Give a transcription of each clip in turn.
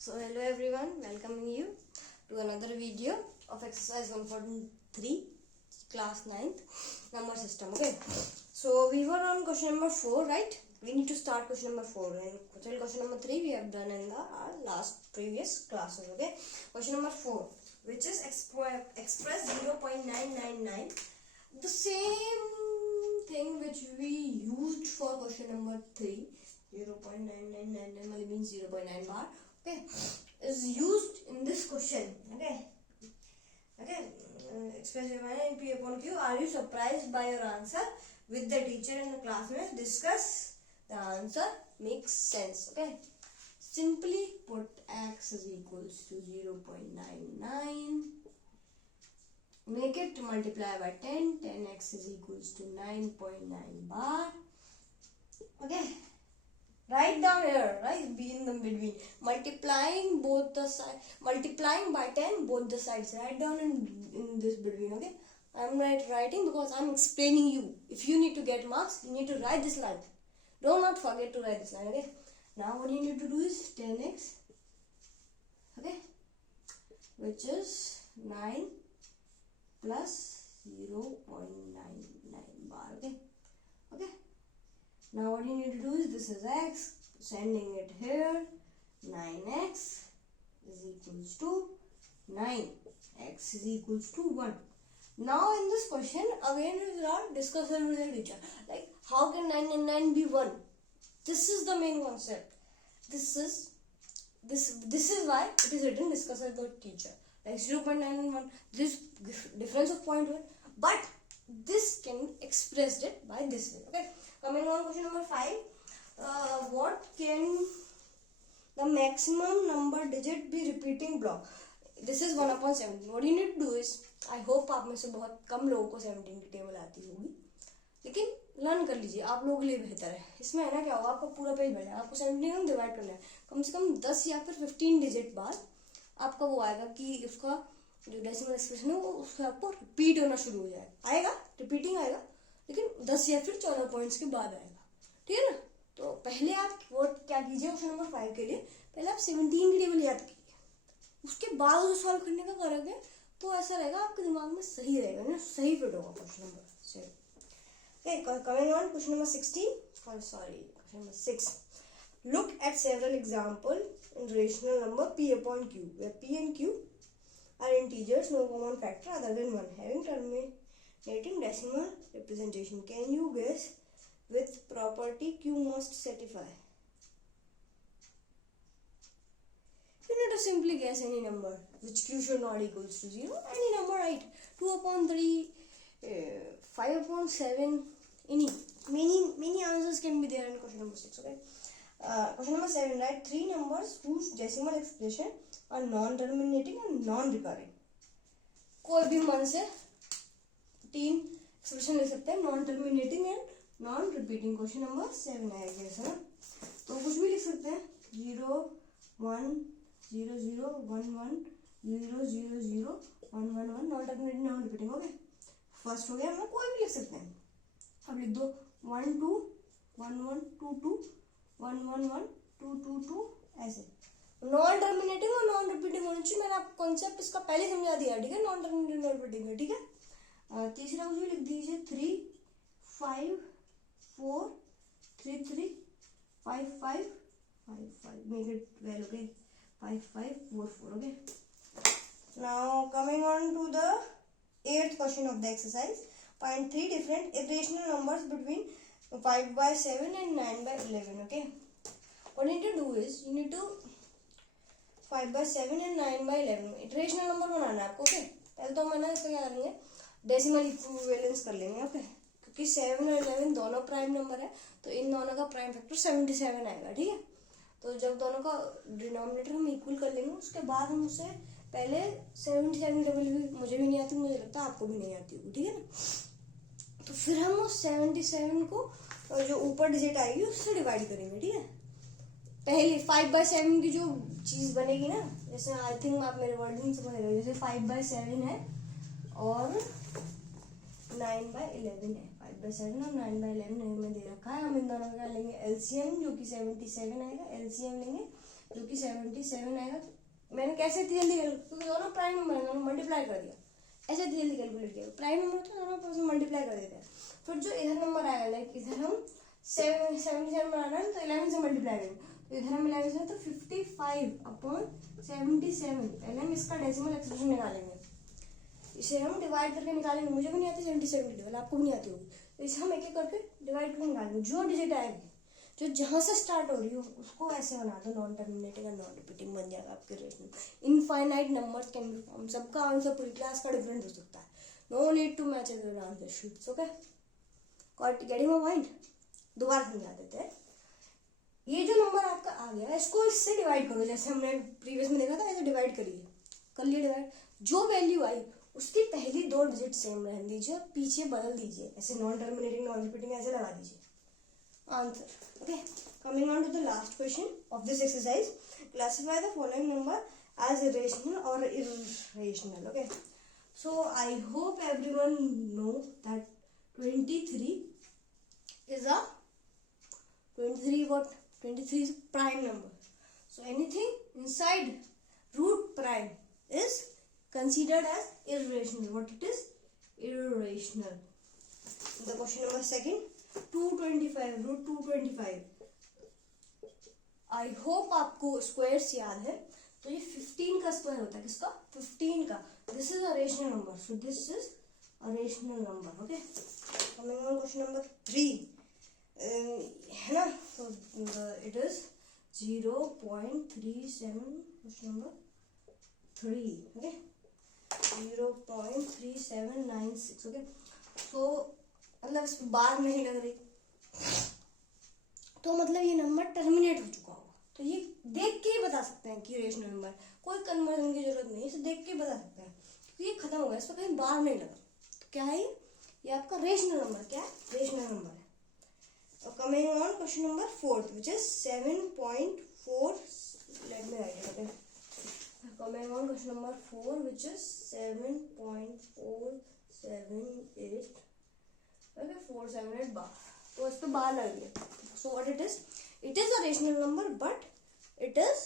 So hello everyone, welcoming you to another video of exercise 143 class 9th number system. Okay, so we were on question number 4, right? We need to start question number 4 and question number 3 we have done in our last previous classes. Okay, question number 4, which is express 0.999, the same thing which we used for question number 3. 0.9999 means 0.9 bar. Okay, is used in this question. Okay, express your P upon Q. Are you surprised by your answer? With the teacher and the classmates discuss the answer makes sense. Okay, simply put x is equals to 0.99. Make it multiply by 10. 10x is equals to 9.9 bar. Okay. Write down here, right? Be in the between. Multiplying both the sides. Multiplying by 10 both the sides. Write down in this between. Okay. I'm writing because I'm explaining you. If you need to get marks, you need to write this line. Do not forget to write this line. Okay. Now what you need to do is 10x. Okay. Which is 9 plus 0.99 bar. Okay. Okay. Now what you need to do is, this is x, sending it here, 9x is equals to 9, x is equals to 1. Now in this question, again we are discussing with the teacher, like how can 9 and 9 be 1? This is the main concept. This is why it is written discuss with the teacher. Like 0.9 and 1, this difference of 0.1, but this can express it by this way. Okay. Coming on question number 5, what can the maximum number digit be repeating block? This is 1 upon 17. What you need to do is, I hope आप में से बहुत कम लोगों को 17 की टेबल आती होगी, लेकिन लर्न कर लीजिए, आप लोगों के लिए बेहतर है. इसमें है ना क्या होगा, आपको पूरा पेज भर जाएगा, आपको 17 में डिवाइड करना है. कम से कम 10 या फिर 15 डिजिट बाद आपका वो आएगा कि उसका जो डेसिमल एक्सप्रेशन है वो उसका आपको रिपीट होना शुरू हो जाएगा. आएगा, रिपीटिंग आएगा, लेकिन 10 या फिर 14 पॉइंट्स के बाद आएगा. ठीक है ना. तो पहले आप वो क्या कीजिए, क्वेश्चन नंबर 5 के लिए पहले आप 17 की टेबल याद कीजिए, उसके बाद जो सॉल्व करने का करोगे तो ऐसा रहेगा आपके दिमाग में सही रहेगा ना, सही फिट होगा question number 7. Okay, coming on question number 16. Question number 6. Look at several examples in rational number p upon q, where p and q are integers, no common factor other than 1, having terminating decimal representation. Can you guess with property q must satisfy? You need to simply guess any number which q should not equals to 0. Any number, right? 2 upon 3, 5 upon 7, many answers can be there in question number 6. Okay. Question number 7, write 3 numbers whose decimal expression are non-terminating and non-recurring. कोई भी मन से 3 एक्सप्रेशन ले सकते हैं, non terminating and non repeating. Question number 7 आएगा ऐसा ना, तो कुछ भी लिख सकते हैं. 0 1 0 0 1 1 0 0 0 1 1 1, non terminating non repeating. Okay, first हो गया. हम कोई भी लिख सकते हैं. अब लिख दो 1 2 1 1 2 2 1 1 1 2 2 2, ऐसे. नॉन टर्मिनेटिंग और नॉन रिपीटिंग होनी चाहिए. मैंने आपको कॉन्सेप्ट इसका पहले समझा दिया. ठीक है, नॉन टर्मिनेटिंग नॉन रिपीटिंग है. ठीक है. तीसरा कुछ भी लिख दीजिए. 3 5 4 3 3 5 5 5 5, make it well. Okay, 5 5 4 4. Okay. Now coming on to the 8th question of the exercise. Find 3 different irrational numbers between 5 by 7 and 9 by 11. Okay, what you need to do is, you need to 5 by 7 and 9 by 11 irrational number बनाना है आपको. ओके, पहले तो मैंने इसका क्या करेंगे, decimal equivalence कर लेंगे. ओके, क्योंकि 7 और 11 दोनों प्राइम नंबर है, तो इन दोनों का प्राइम फैक्टर 77 आएगा. ठीक है, तो जब दोनों का डिनोमिनेटर हम इक्वल कर लेंगे, उसके बाद हम उससे पहले 77 टेबल भी मुझे भी नहीं आती, मुझे लगता है आपको भी नहीं आती होगी. ठीक है ना. तो फिर हम उस 77 को जो ऊपर डिजिट आएगी उससे डिवाइड करेंगे. ठीक है, पहले 5 by 7 की जो चीज बनेगी ना, जैसे आई थिंक आप मेरे वर्डिंग समझ रहे हो, जैसे 5 by 7 है और 9 by 11 है. 5 by 7 और 9 by 11 में दे रखा है. हम इन दोनों का लेंगे एलसीएम, जो कि 77 आएगा. एलसीएम लेंगे जो कि 77 आएगा। मैंने कैसे इतनी जल्दी क्योंकि दोनों प्राइम नंबर है, दोनों मल्टीप्लाई कर दिया, ऐसे इतनी जल्दी कैलकुलेट किया। प्राइम नंबर होता है दोनों आपस में मल्टीप्लाई कर देते हैं। फिर जो इधर नंबर आएगा, लाइक इधर हम 77 बना रहे हैं तो 11 से मल्टीप्लाई करेंगे, तो इधर हम 11 से तो 55/77। पहले हम इसका डेसिमल एक्सप्रेशन निकालेंगे, इसे हम डिवाइड करके निकालेंगे। मुझे भी नहीं आती 77 टेबल, आपको भी नहीं आती होगी, तो इसे हम एक एक करके डिवाइड करके निकालेंगे। जो डिजिट आएगी, जो जहाँ से स्टार्ट हो रही हो उसको ऐसे बना दो, नॉन टर्मिनेटिंग और नॉन रिपीटिंग बन जाएगा आपके rational. Infinite numbers can be form, सबका आंसर पूरी क्लास का डिफरेंट हो सकता है। No need to match your answer sheets. Okay, got getting my point? दोबारा समझा देते हैं। ये जो नंबर आपका आ गया इसको इससे डिवाइड करो, जैसे हमने प्रीवियस में देखा था, ऐसे डिवाइड करिए, कर लिए डिवाइड। जो वैल्यू आई उसकी पहली 2 डिजिट सेम रहने दीजिए और पीछे बदल दीजिए, ऐसे नॉन टर्मिनेटिंग नॉन रिपीटिंग ऐसे लगा दीजिए answer. Okay, coming on to the last question of this exercise, classify the following number as irrational or irrational. Okay, so I hope everyone know that 23 is a 23 what 23 is a prime number. So anything inside root prime is considered as irrational. What it is? Irrational. The question number second, 225 root 225. I hope आपको स्क्वायर्स याद है। तो ये 15 का स्क्वायर होता है, किसका? 15 का। This is a rational number, so this is a rational number. Okay, coming on question number 3 है ना, तो इट इज 0.37, क्वेश्चन नंबर 3। ओके, 0.3796। ओके, तो मतलब इस पर बार नहीं लग रही, तो मतलब ये नंबर टर्मिनेट हो चुका होगा। तो ये देख के ही बता सकते हैं कि रेशनल नंबर, कोई कन्वर्जन की जरूरत नहीं है, इसे देख के बता सकते हैं क्योंकि ये खत्म हो गया, इस पर कहीं बार नहीं लगा। तो क्या है ये आपका रेशनल नंबर, क्या है? रेशनल नंबर है। और coming on question number 4 which is 7.4, let me right it. Okay, coming on question number 4 which is 7.478, ओके, 478 बार। तो इस पर बार लग गया। So what it is? It is a rational number, but it is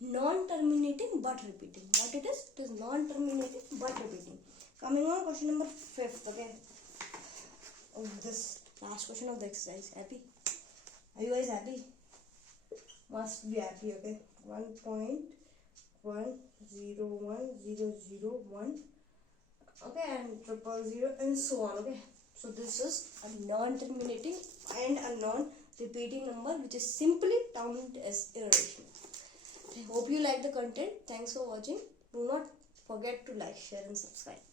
non-terminating but repeating. What it is? It is non-terminating but repeating. Coming on question number 5th. Okay. This last question of the exercise. Happy? Are you guys happy? Must be happy. Okay. 1.101001. Okay, and 000 and so on. Okay. So this is a non-terminating and a non-repeating number which is simply termed as irrational. I hope you like the content. Thanks for watching. Do not forget to like, share and subscribe.